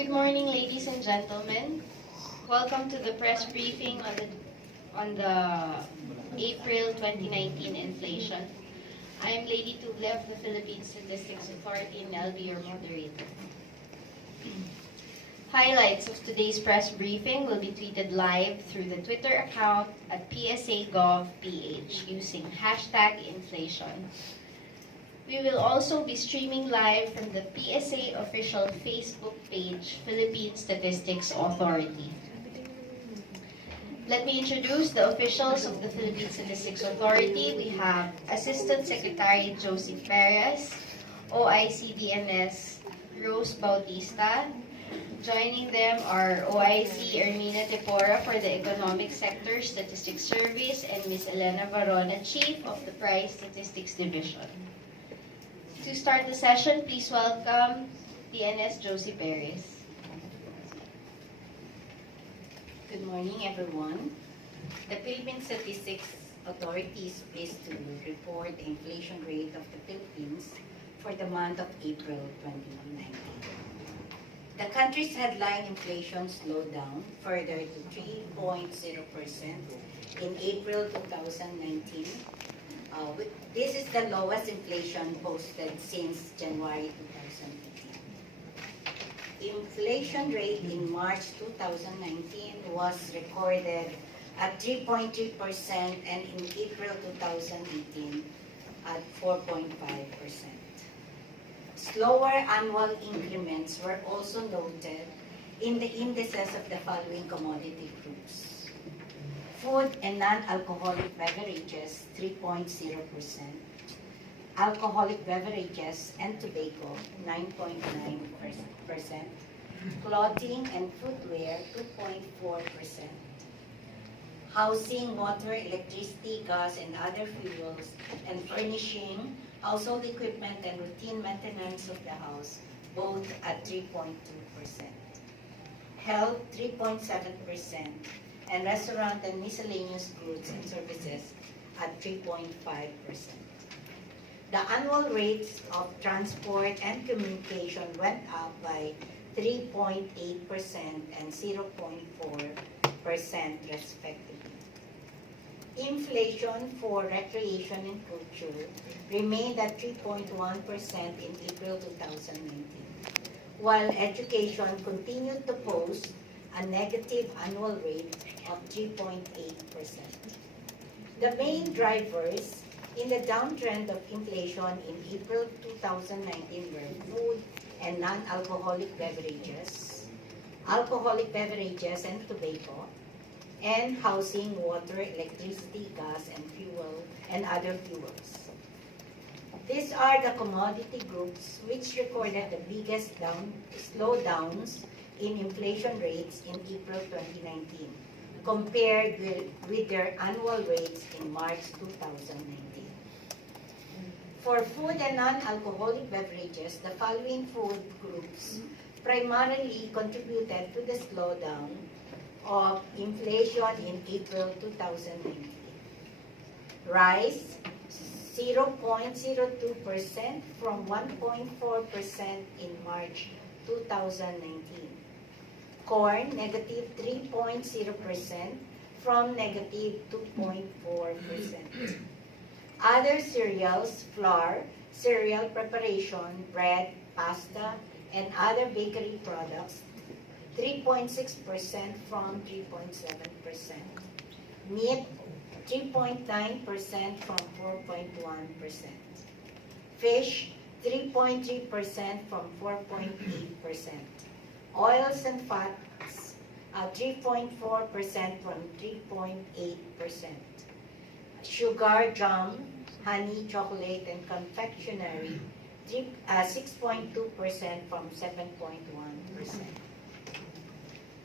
Good morning, ladies and gentlemen. Welcome to the press briefing on the April 2019 inflation. I am Lady Tuble of the Philippine Statistics Authority, and I'll be your moderator. Highlights of today's press briefing will be tweeted live through the Twitter account at PSA.gov.ph using #inflation. We will also be streaming live from the PSA official Facebook page, Philippine Statistics Authority. Let me introduce the officials of the Philippine Statistics Authority. We have Assistant Secretary Josie Perez, OIC-DNS Rose Bautista. Joining them are OIC Ermina Tepora for the Economic Sector Statistics Service and Ms. Elena Varona, Chief of the Price Statistics Division. To start the session, please welcome DNS Josie Perez. Good morning, everyone. The Philippine Statistics Authority is pleased to report the inflation rate of the Philippines for the month of April 2019. The country's headline inflation slowed down further to 3.0% in April 2019. This is the lowest inflation posted since January 2018. Inflation rate in March 2019 was recorded at 3.3% and in April 2018 at 4.5%. Slower annual increments were also noted in the indices of the following commodity groups. Food and non-alcoholic beverages, 3.0%. Alcoholic beverages and tobacco, 9.9%. Clothing and footwear, 2.4%. Housing, water, electricity, gas, and other fuels, and furnishing, household equipment, and routine maintenance of the house, both at 3.2%. Health, 3.7%. And restaurant and miscellaneous goods and services at 3.5%. The annual rates of transport and communication went up by 3.8% and 0.4% respectively. Inflation for recreation and culture remained at 3.1% in April 2019, while education continued to post a negative annual rate of 3.8%. The main drivers in the downtrend of inflation in April 2019 were food and non-alcoholic beverages, alcoholic beverages and tobacco, and housing, water, electricity, gas, and fuel, and other fuels. These are the commodity groups which recorded the biggest slowdowns in inflation rates in April 2019, compared with their annual rates in March 2019. For food and non-alcoholic beverages, the following food groups primarily contributed to the slowdown of inflation in April 2019. Rice, 0.02% from 1.4% in March 2019. Corn, negative 3.0% from negative 2.4%. Other cereals, flour, cereal preparation, bread, pasta, and other bakery products, 3.6% from 3.7%. Meat, 3.9% from 4.1%. Fish, 3.3% from 4.8%. Oils and fats, 3.4% from 3.8%. Sugar, jam, honey, chocolate, and confectionery, 6.2% from 7.1%.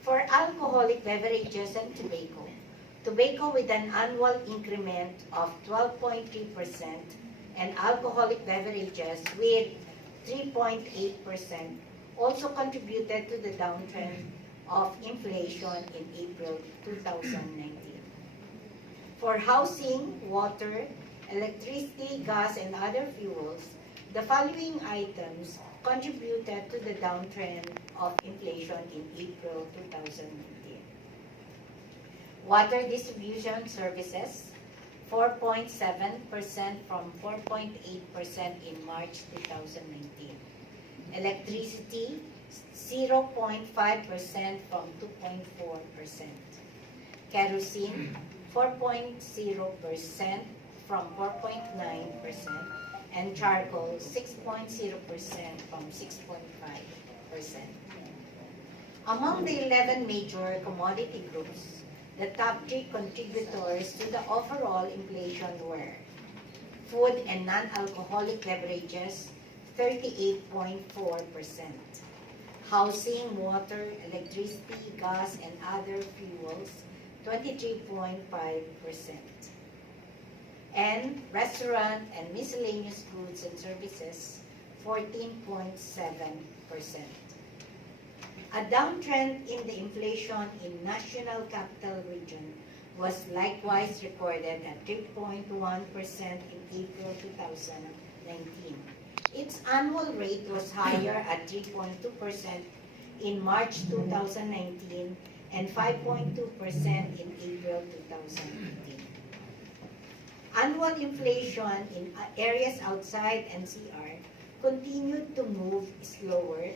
For alcoholic beverages and tobacco with an annual increment of 12.3%, and alcoholic beverages with 3.8% also contributed to the downtrend of inflation in April 2019. For housing, water, electricity, gas, and other fuels, The following items contributed to the downtrend of inflation in April 2019. Water distribution services, 4.7% from 4.8% in March 2019. Electricity, 0.5% from 2.4%. Kerosene, 4.0% from 4.9%. And charcoal, 6.0% from 6.5%. Among the 11 major commodity groups, the top 3 contributors to the overall inflation were food and non-alcoholic beverages, 38.4%. Housing, water, electricity, gas, and other fuels, 23.5%. And restaurant and miscellaneous goods and services, 14.7%. A downtrend in the inflation in National Capital Region was likewise recorded at 3.1% in April 2019. Its annual rate was higher at 3.2% in March 2019 and 5.2% in April 2018. Annual inflation in areas outside NCR continued to move slower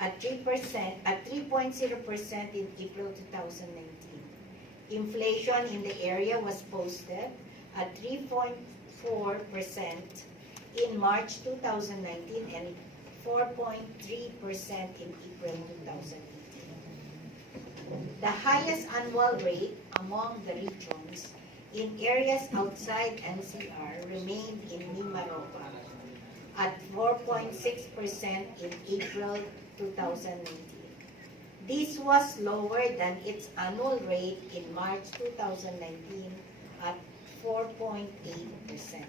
at 3.0% in April 2019. Inflation in the area was posted at 3.4% in March 2019 and 4.3% in April 2018. The highest annual rate among the regions in areas outside NCR remained in Mimaropa at 4.6% in April 2019. This was lower than its annual rate in March 2019 at 4.8%.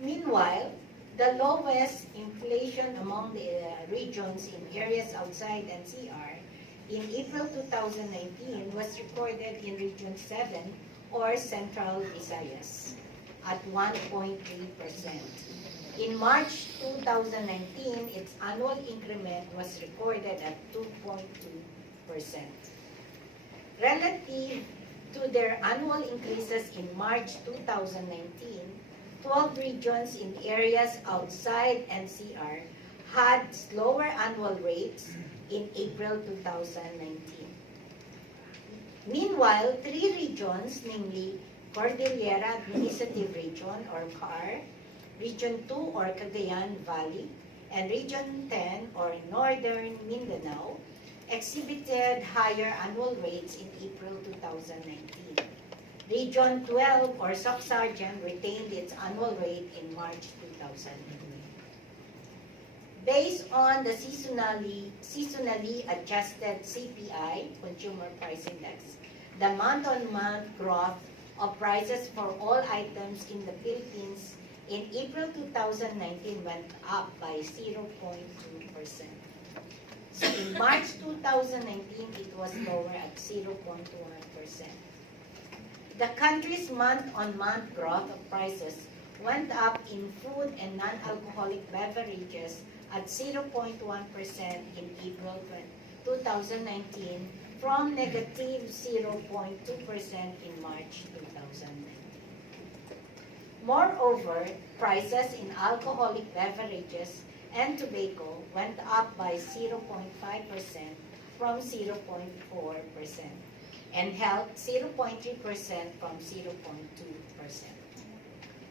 Meanwhile, the lowest inflation among the regions in areas outside NCR in April 2019 was recorded in Region 7 or Central Visayas at 1.3%. In March 2019, its annual increment was recorded at 2.2%. Relative to their annual increases in March 2019, 12 regions in areas outside NCR had slower annual rates in April 2019. Meanwhile, 3 regions, namely Cordillera Administrative Region or CAR, Region 2 or Cagayan Valley, and Region 10 or Northern Mindanao, exhibited higher annual rates in April 2019. Region 12 or Soc-Sargent retained its annual rate in March 2019. Based on the seasonally adjusted CPI, Consumer Price Index, the month-on-month growth of prices for all items in the Philippines in April 2019 went up by 0.2%. So in March 2019, it was lower at 0.1%. The country's month-on-month growth of prices went up in food and non-alcoholic beverages at 0.1% in April 2019 from negative 0.2% in March 2019. Moreover, prices in alcoholic beverages and tobacco went up by 0.5% from 0.4% and health 0.3% from 0.2%.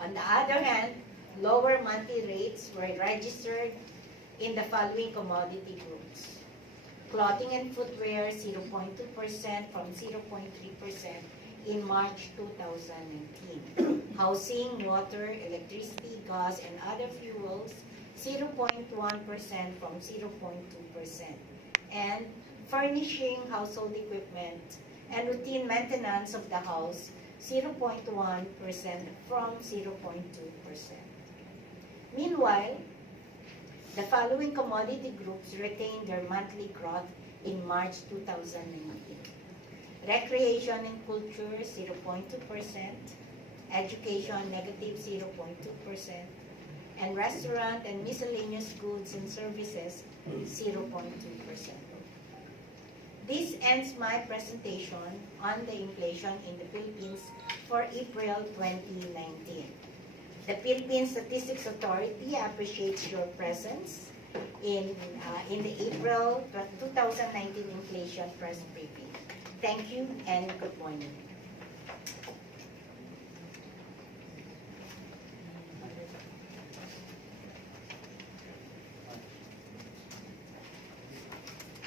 On the other hand, lower monthly rates were registered in the following commodity groups. Clothing and footwear 0.2% from 0.3% in March 2019. Housing, water, electricity, gas, and other fuels 0.1% from 0.2%. And furnishing, household equipment, and routine maintenance of the house 0.1% from 0.2%. Meanwhile, the following commodity groups retained their monthly growth in March 2019. Recreation and culture 0.2%, education negative 0.2%, and restaurant and miscellaneous goods and services, 0.2%. This ends my presentation on the inflation in the Philippines for April 2019. The Philippine Statistics Authority appreciates your presence in the April 2019 inflation press briefing. Thank you and good morning.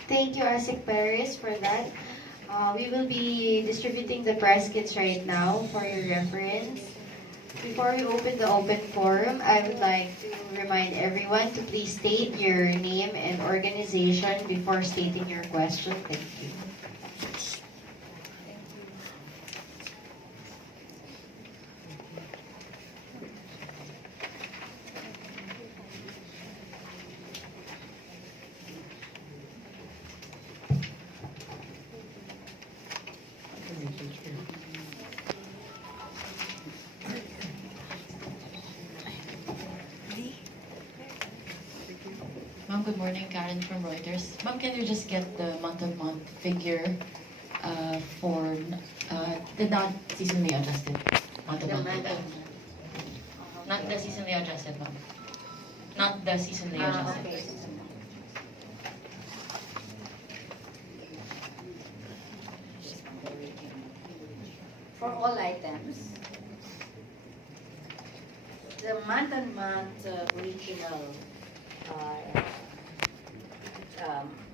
Thank you, ASIC Perez, for that. We will be distributing the press kits right now for your reference. Before we open the open forum, I would like to remind everyone to please state your name and organization before stating your question. Thank you. Ma'am, good morning. Karen from Reuters. Ma'am, can you just get the month-on-month figure for the not seasonally adjusted month-on-month? Not the seasonally adjusted, ma'am. Not the seasonally adjusted. Okay. For all items, the month-on-month original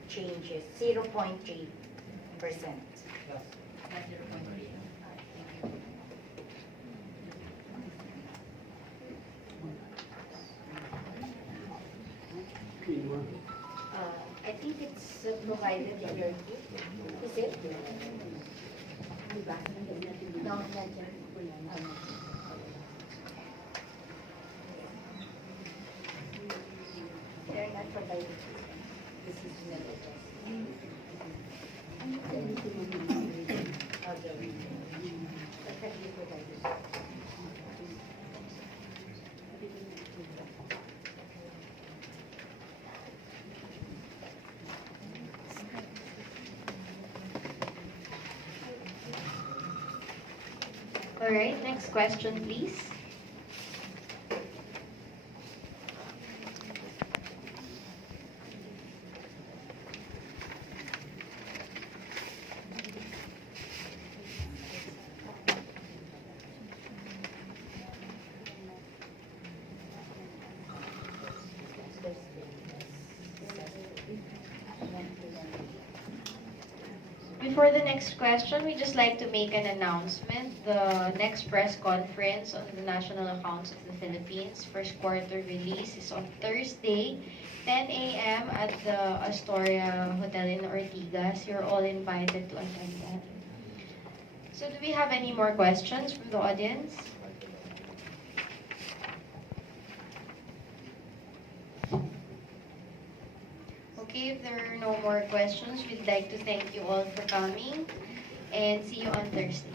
change is 0.3%. I think it's provided in your book. Is it? No, not yet. They're not provided. This is not All right, next question, please. Before the next question, we just like to make an announcement. The next press conference on the national accounts of the Philippines first quarter release is on Thursday, 10 a.m. at the Astoria Hotel in Ortigas. You're all invited to attend that. So do we have any more questions from the audience? Okay, if there are no more questions, we'd like to thank you all for coming and see you on Thursday.